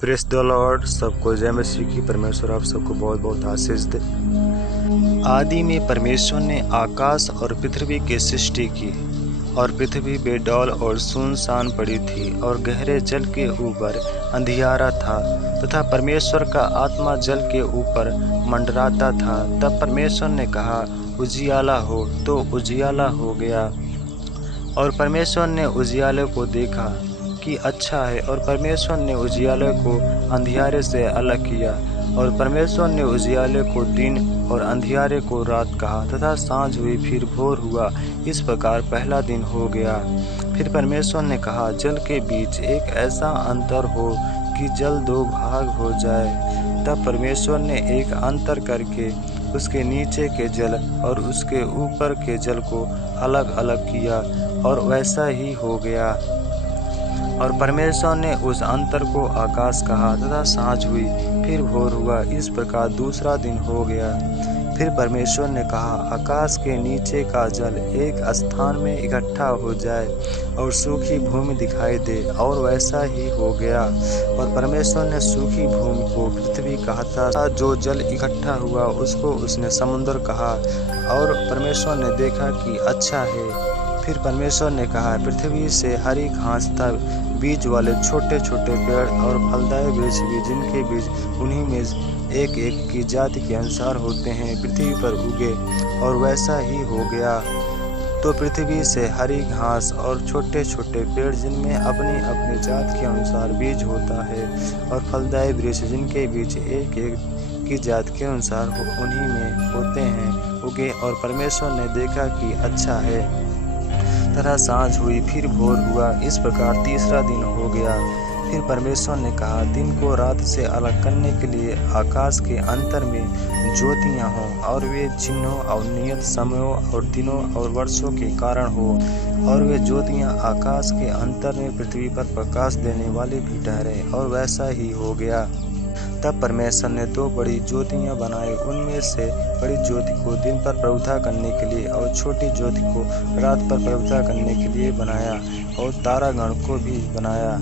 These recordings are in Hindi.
Press the Lord. सबको जय मसीह की। परमेश्वर आप सबको बहुत बहुत आशीष दे। आदि में परमेश्वर ने आकाश और पृथ्वी की सृष्टि की, और पृथ्वी बेडौल और सुनसान पड़ी थी, और गहरे जल के ऊपर अंधियारा था, तथा परमेश्वर का आत्मा जल के ऊपर मंडराता था। तब परमेश्वर ने कहा, उजियाला हो, तो उजियाला हो गया। और परमेश्वर ने उजियाले को देखा कि अच्छा है, और परमेश्वर ने उजियाले को अंधियारे से अलग किया। और परमेश्वर ने उजियाले को दिन और अंधियारे को रात कहा, तथा सांझ हुई फिर भोर हुआ। इस प्रकार पहला दिन हो गया। फिर परमेश्वर ने कहा, जल के बीच एक ऐसा अंतर हो कि जल दो भाग हो जाए। तब परमेश्वर ने एक अंतर करके उसके नीचे के जल और उसके ऊपर के जल को अलग अलग किया, और वैसा ही हो गया। और परमेश्वर ने उस अंतर को आकाश कहा, तथा सांझ हुई फिर भोर हुआ। इस प्रकार दूसरा दिन हो गया। फिर परमेश्वर ने कहा, आकाश के नीचे का जल एक स्थान में इकट्ठा हो जाए, और सूखी भूमि दिखाई दे, और वैसा ही हो गया। और परमेश्वर ने सूखी भूमि को पृथ्वी कहा, जो जल इकट्ठा हुआ उसको उसने समुद्र कहा। और परमेश्वर ने देखा कि अच्छा है। फिर परमेश्वर ने कहा, पृथ्वी से हरी घास तथा बीज वाले छोटे छोटे पेड़ और फलदायी वृक्ष भी, जिनके बीज उन्हीं में एक एक की जाति के अनुसार होते हैं, पृथ्वी पर उगे, और वैसा ही हो गया। तो पृथ्वी से हरी घास और छोटे छोटे पेड़, जिनमें अपनी अपनी जात के अनुसार बीज होता है, और फलदायी वृक्ष, जिनके बीज एक एक की जात के अनुसार उन्हीं में होते हैं, उगे। और परमेश्वर ने देखा कि अच्छा है। तथा सांझ हुई फिर भोर हुआ। इस प्रकार तीसरा दिन हो गया। फिर परमेश्वर ने कहा, दिन को रात से अलग करने के लिए आकाश के अंतर में ज्योतियां हों, और वे चिन्हों और नियत समयों और दिनों और वर्षों के कारण हो, और वे ज्योतियां आकाश के अंतर में पृथ्वी पर प्रकाश देने वाली भी ठहरे, और वैसा ही हो गया। तब परमेश्वर ने दो बड़ी ज्योतियां बनाई। उनमें से बड़ी ज्योति को दिन पर प्रभुता करने के लिए, और छोटी ज्योति को रात पर प्रभुता करने के लिए बनाया, और तारागण को भी बनाया।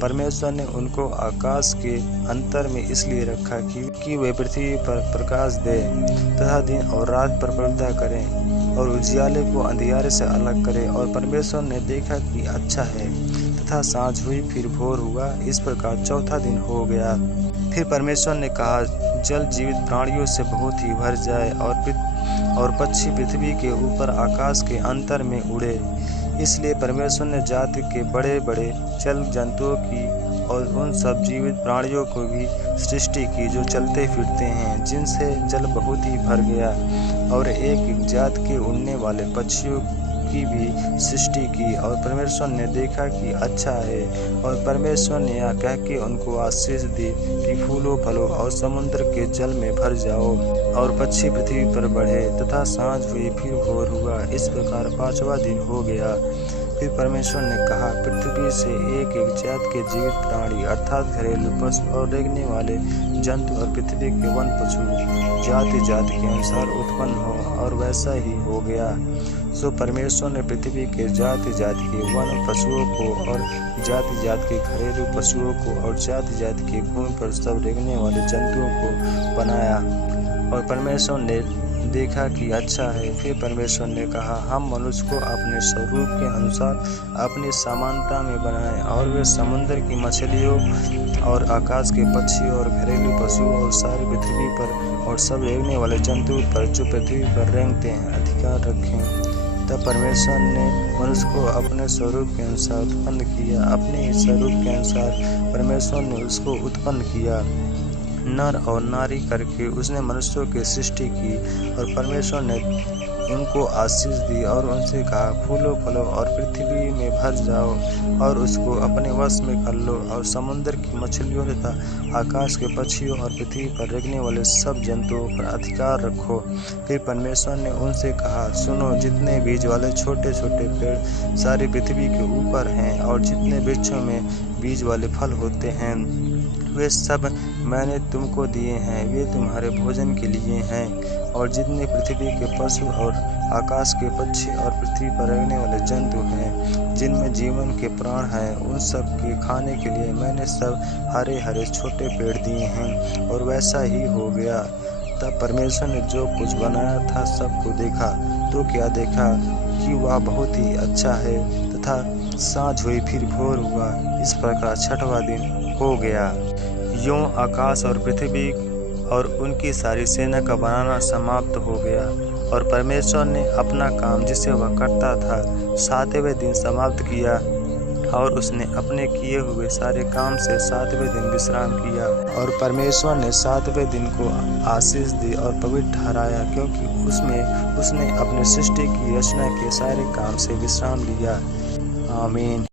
परमेश्वर ने उनको आकाश के अंतर में इसलिए रखा कि वे पृथ्वी पर प्रकाश दे, तथा दिन और रात पर प्रभुता करें, और उजियाले को अंधियारे से अलग करें। और परमेश्वर ने देखा कि अच्छा है। तथा सांझ हुई फिर भोर हुआ। इस प्रकार चौथा दिन हो गया। फिर परमेश्वर ने कहा, जल जीवित प्राणियों से बहुत ही भर जाए, और पक्षी पृथ्वी के ऊपर आकाश के अंतर में उड़े। इसलिए परमेश्वर ने जाति के बड़े बड़े जल जंतुओं की और उन सब जीवित प्राणियों को भी सृष्टि की, जो चलते फिरते हैं, जिनसे जल बहुत ही भर गया। और एक एक जात के उड़ने वाले पक्षियों की भी सृष्टि की। और परमेश्वर ने देखा कि अच्छा है। और परमेश्वर ने यह कह के उनको आशीष दी कि फूलो फलो और समुद्र के जल में भर जाओ, और पक्षी पृथ्वी पर बढ़े। तथा सांझ हुई फिर भोर हुआ। इस प्रकार पांचवा दिन हो गया। फिर परमेश्वर ने कहा, पृथ्वी से एक एक जात के जीवित प्राणी, अर्थात घरेलू पशु और रेंगने वाले जंतु, और पृथ्वी के वन पशु जाति जाति के अनुसार उत्पन्न हो, और वैसा ही हो गया। सो परमेश्वर ने पृथ्वी के जाति जाति के वन पशुओं को, और जाति जाति के घरेलू पशुओं को, और जाति जाति के भूमि पर सब रेंगने वाले जंतुओं को बनाया। और परमेश्वर ने देखा कि अच्छा है। फिर परमेश्वर ने कहा, हम मनुष्य को अपने स्वरूप के अनुसार अपनी समानता में बनाएं, और वे समुद्र की मछलियों और आकाश के पक्षी और घरेलू पशु और सारी पृथ्वी पर और सब रेंगने वाले जंतु पर जो पृथ्वी पर रेंगते हैं अधिकार रखें। तब परमेश्वर ने मनुष्य को अपने स्वरूप के अनुसार उत्पन्न किया। अपने स्वरूप के अनुसार परमेश्वर ने उसको उत्पन्न किया। नर और नारी करके उसने मनुष्यों की सृष्टि की। और परमेश्वर ने उनको आशीष दी, और उनसे कहा, फूलो फलो और पृथ्वी में भर जाओ, और उसको अपने वश में कर लो, और समुद्र की मछलियों तथा आकाश के पक्षियों और पृथ्वी पर रेंगने वाले सब जंतुओं पर अधिकार रखो। फिर परमेश्वर ने उनसे कहा, सुनो, जितने बीज वाले छोटे छोटे पेड़ सारी पृथ्वी के ऊपर हैं, और जितने वृक्षों में बीज वाले फल होते हैं, वे सब मैंने तुमको दिए हैं, वे तुम्हारे भोजन के लिए हैं। और जितने पृथ्वी के पशु और आकाश के पक्षी और पृथ्वी पर रहने वाले जंतु हैं, जिनमें जीवन के प्राण हैं, उन सब के खाने के लिए मैंने सब हरे हरे छोटे पेड़ दिए हैं। और वैसा ही हो गया। तब परमेश्वर ने जो कुछ बनाया था सबको देखा, तो क्या देखा कि वह बहुत ही अच्छा है। तथा सांझ हुई, फिर भोर हुआ, इस प्रकार छठवां दिन हो गया। यूं आकाश और पृथ्वी और उनकी सारी सेना का बनाना समाप्त हो गया। और परमेश्वर ने अपना काम जिसे वह करता था 7वें दिन समाप्त किया, और उसने अपने किए हुए सारे काम से 7वें दिन विश्राम किया। और परमेश्वर ने 7वें दिन को आशीष दी और पवित्र ठहराया, क्योंकि उसमें उसने अपने सृष्टि की रचना के सारे काम से विश्राम लिया। आमीन।